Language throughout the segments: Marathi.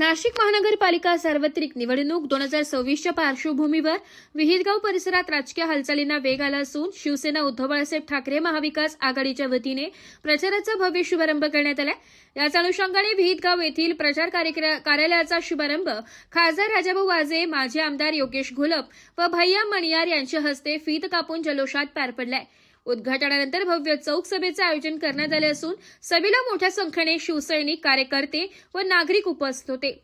नाशिक महानगरपालिका सार्वत्रिक निवडणूक 2026च्या पार्श्वभूमीवर विहितगाव परिसरात राजकीय हालचालींना वेग आला असून शिवसेना उद्धव बाळासाहेब ठाकरे महाविकास आघाडीच्या वतीने प्रचाराचा भव्य शुभारंभ करण्यात आला। याच अनुषंगाने विहितगाव येथील प्रचार कार्यालयाचा शुभारंभ खासदार राजाभाऊ वाजे, माजी आमदार योगेश घोलप व भैया मणियार यांच्या हस्ते फीत कापून जल्लोषात पार पडलाय। उद्घाटनानंतर भव्य चौक सभेचे आयोजन करण्यात आले असून सभेला मोठ्या संख्येने शिवसैनिक, कार्यकर्ते व नागरिक उपस्थित होते।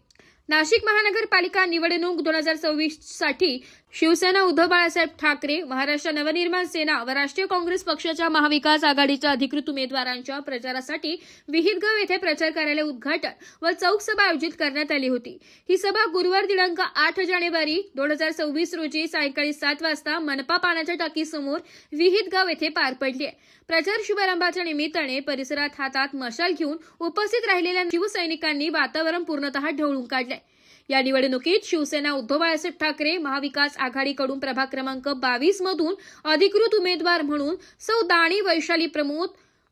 नाशिक महानगरपालिका निवडणूक 2026 साठी शिवसेना उद्धव बाळासाहेब ठाकरे, महाराष्ट्र नवनिर्माण सेना व राष्ट्रीय काँग्रेस पक्षाच्या महाविकास आघाडीच्या अधिकृत उमेदवारांच्या प्रचारासाठी विहितगाव येथे प्रचार कार्यालय उद्घाटन व चौक सभा आयोजित करण्यात आली होती। ही सभा गुरुवार दिनांक 8 जानेवारी 2026 रोजी सायंकाळी 7 वाजता मनपा पाण्याच्या टाकीसमोर विहितगाव येथे पार पडली। प्रचार शुभारंभाच्या निमित्ताने परिसरात हातात मशाल घेऊन उपस्थित राहिलेल्या शिवसैनिकांनी वातावरण पूर्णतः ढवळून काढले। या निवडणुकीत शिवसेना उद्धव बाळासाहेब ठाकरे महाविकास आघाडीकडून प्रभाग क्रमांक 22 मधून अधिकृत उमेदवार म्हणून सौ दाणी वैशाली प्रमोद,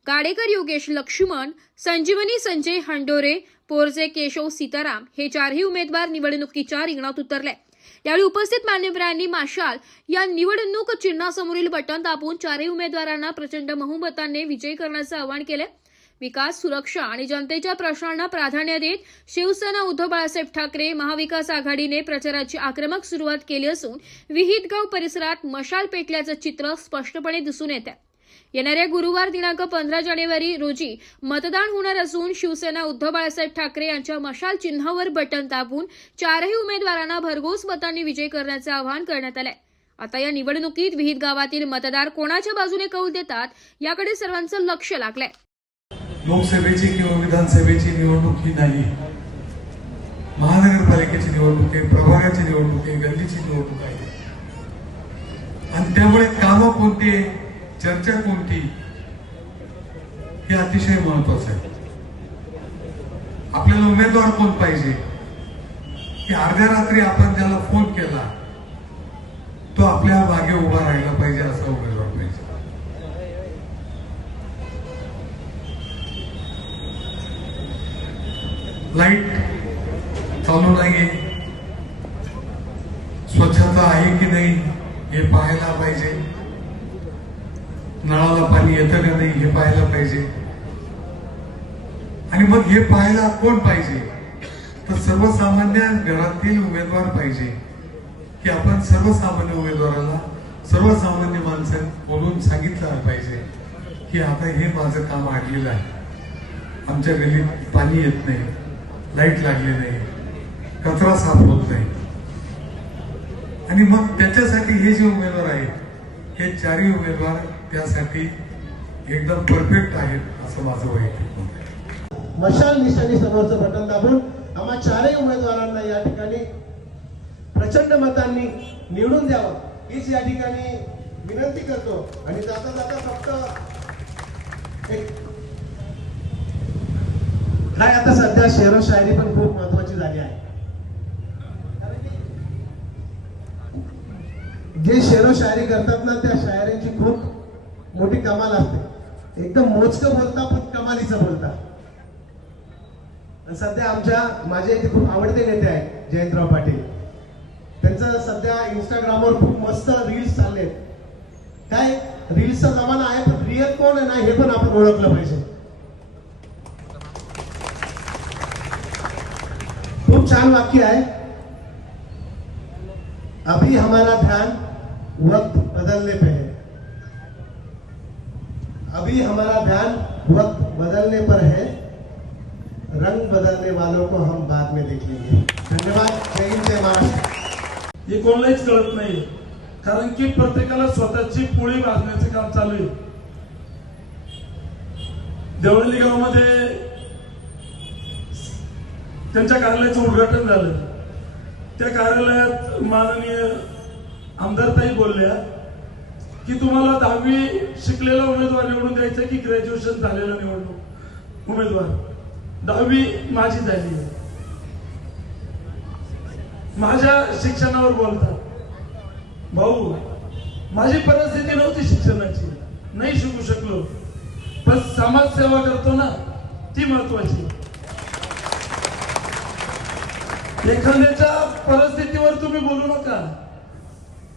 गाडेकर योगेश लक्ष्मण, संजीवनी संजय हंडोरे, पोरजे केशव सीताराम हे चारही उमेदवार निवडणुकीच्या रिंगणात उतरले। यावेळी उपस्थित मान्यवरांनी मशाल या निवडणूक चिन्हासमोरील बटन दाबून चारही उमेदवारांना प्रचंड बहुमताने विजयी करण्याचे आवाहन केले। विकास, सुरक्षा आणि जनतेच्या प्रश्नांना प्राधान्य देत शिवसेना उद्धव बाळासाहेब ठाकरे महाविकास आघाडीने प्रचाराची आक्रमक सुरुवात केली असून विहितगाव परिसरात मशाल पेटल्याचं चित्र स्पष्टपणे दिसून येते। येणाऱ्या गुरुवार दिनांक 15 जानेवारी रोजी मतदान होणार असून शिवसेना उद्धव बाळासाहेब ठाकरे यांच्या मशाल चिन्हावर बटन दाबून चारही उमेदवारांना भरघोस मतांनी विजय करण्याचे आवाहन करण्यात आले। आता या निवडणुकीत विहित गावातील मतदार कोणाच्या बाजूने कौल देतात याकडे सर्वांचं लक्ष लागलंय। लोकसभेची किंवा विधानसभेची निवडणूक ही नाही, महानगरपालिकेची निवडणूक आहे, प्रभागाची निवडणूक आहे, गल्लीची निवडणूक आहे। आणि त्यामुळे कामं कोणती, चर्चा कोणती हे अतिशय महत्वाचं आहे। आपल्याला उमेदवार कोण पाहिजे की अर्ध्या रात्री आपण ज्याला फोन केला तो आपल्या मागे उभा राहिला पाहिजे असा उमेदवार पाहिजे। लाईट चालू नाहीये, स्वच्छता आहे की नाही हे पाहायला पाहिजे, नळाला पाणी येतं का नाही हे पाहायला पाहिजे। आणि मग हे पाहायला कोण पाहिजे तर सर्वसामान्य घरातील उमेदवार पाहिजे की आपण सर्वसामान्य उमेदवाराला, सर्वसामान्य माणसं बोलून सांगितलं पाहिजे की आता हे माझं काम अडलेलं आहे, आमच्या गल्लीत पाणी येत नाही, लाईट लागली नाही, कचरा साफ होत नाही। आणि मग त्याच्यासाठी हे जे उमेदवार आहेत हे चारही उमेदवार त्यासाठी एकदम परफेक्ट आहेत असं माझं वैयक्तिक मत आहे। मशाल निशाणी समोरचं बटन दाबून आम्हा चारही उमेदवारांना या ठिकाणी प्रचंड मतांनी निवडून द्यावं हीच या ठिकाणी विनंती करतो। आणि जाता जाता फक्त एक काय, आता सध्या शेरो शायरी पण खूप महत्वाची झाली आहे। जे शेरो शायरी करतात ना त्या शायरींची खूप मोठी कमाल असते, एकदम मोजकं बोलता पण कमालीचं बोलता। सध्या आमच्या माझे इथे खूप आवडते नेते आहेत जयंतराव पाटील, त्यांचं सध्या इंस्टाग्रामवर खूप मस्त रील्स चाललेत। काय रील्सचा जमाना आहे पण रिअल कोण आहे ना हे पण आपण ओळखलं पाहिजे। खूप छान वाक्य आहे, अभी हमारा ध्यान वक्त बदलने पे है, अभी हमारा ध्यान वक्त बदलने पर है, रंग बदलने वालों को हम बाद में देख लेंगे। धन्यवाद। जय हिंद, जय महाराष्ट्र। हे कोणालाच कळत नाही, कारण की प्रत्येकाला स्वतःची पोळी भाजण्याचे काम चालू आहे। देवळी गावामध्ये त्यांच्या कार्यालयाचं उद्घाटन झालं। त्या कार्यालयात माननीय आमदारताई बोलल्या की तुम्हाला 10वी शिकलेला उमेदवार निवडून द्यायचा की ग्रॅज्युएशन झालेला निवडणूक उमेदवार। 10वी माझी झाली, माझ्या शिक्षणावर बोलतात। भाऊ, माझी परिस्थिती नव्हती शिक्षणाची, नाही शिकू शकलो, पण समाजसेवा करतो ना ती महत्वाची। एखाद्याच्या परिस्थितीवर तुम्ही बोलू नका.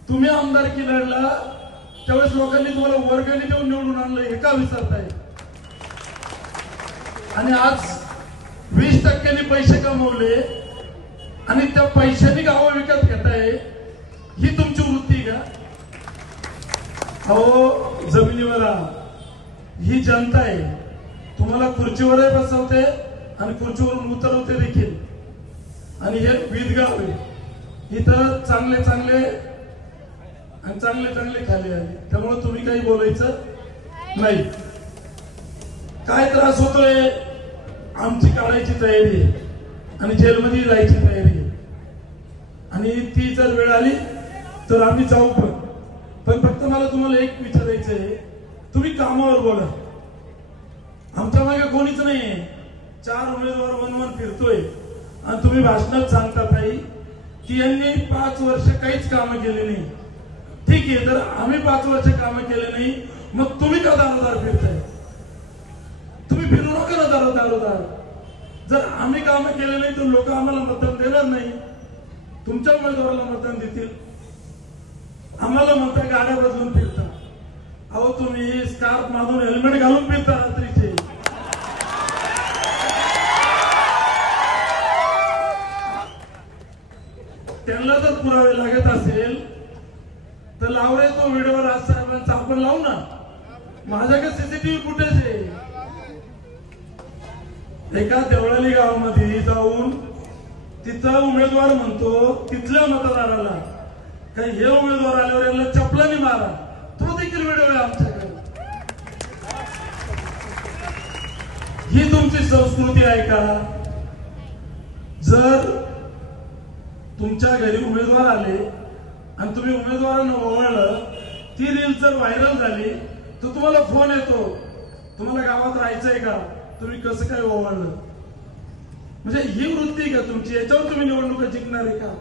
तुम्ही आमदारकी लढला त्यावेळेस लोकांनी तुम्हाला वर्गणी देऊन निवडून आणलं हे का विसरताय? आणि आज 20% पैसे कमवले आणि त्या पैशांनी गावं विकत घेताय, ही तुमची वृत्ती का? अहो जमिनीवर ही जनता आहे, तुम्हाला खुर्चीवरही बसवते आणि खुर्चीवरून उतरवते देखील. आणि हे विदगाव आहे, इथं चांगले चांगले आणि चांगले चांगले खाली आले, त्यामुळे तुम्ही काही बोलायचं नाही. काय त्रास होतोय? आमची काढायची तयारी आहे आणि जेलमध्ये जायची तयारी आहे. आणि ती जर वेळ आली तर आम्ही जाऊ पण फक्त मला तुम्हाला एक विचारायचं आहे, तुम्ही कामावर बोला. आमच्या मागे कोणीच नाहीये. 4 उमेदवार वन फिरतोय आणि तुम्ही भाषणात सांगता ताई की यांनी 5 वर्ष काहीच कामं केली नाही. ठीक आहे, तर आम्ही 5 वर्ष कामं केले नाही, मग तुम्ही का दारोदार फिरताय? तुम्ही फिरू नका ना दारोदार. जर आम्ही कामं केले नाही तर लोक आम्हाला मतदान देणार नाही, तुमच्या उमेदवाराला मतदान देतील. आम्हाला म्हणता गाड्या बदलून फिरता. अहो तुम्ही स्कार्फ बांधून हेल्मेट घालून फिरता रात्रीचे. त्यांना जर पुरावे लागत असेल तर लावरे तो व्हिडिओ राजसाहेबांचा आपण लावू ना. माझ्याकडे सीसीटीव्ही फुटेज आहे. एका देवळाली गावामध्ये जाऊन तिथला उमेदवार म्हणतो तिथल्या मतदाराला काही हे उमेदवार आल्यावर यांना चपलानी मारा, तो देखील व्हिडिओ आहे आमच्याकडे. ही तुमची संस्कृती आहे का? जर तुमच्या घरी उमेदवार आले आणि तुम्ही उमेदवारांना ओवाळलं, ती रील जर व्हायरल झाली तर तुम्हाला फोन येतो, तुम्हाला गावात राहायचंय का, तुम्ही कसं काय ओवाळलं? म्हणजे ही वृत्ती का तुमची? याच्यावर तुम्ही निवडणुका जिंकणार आहे का?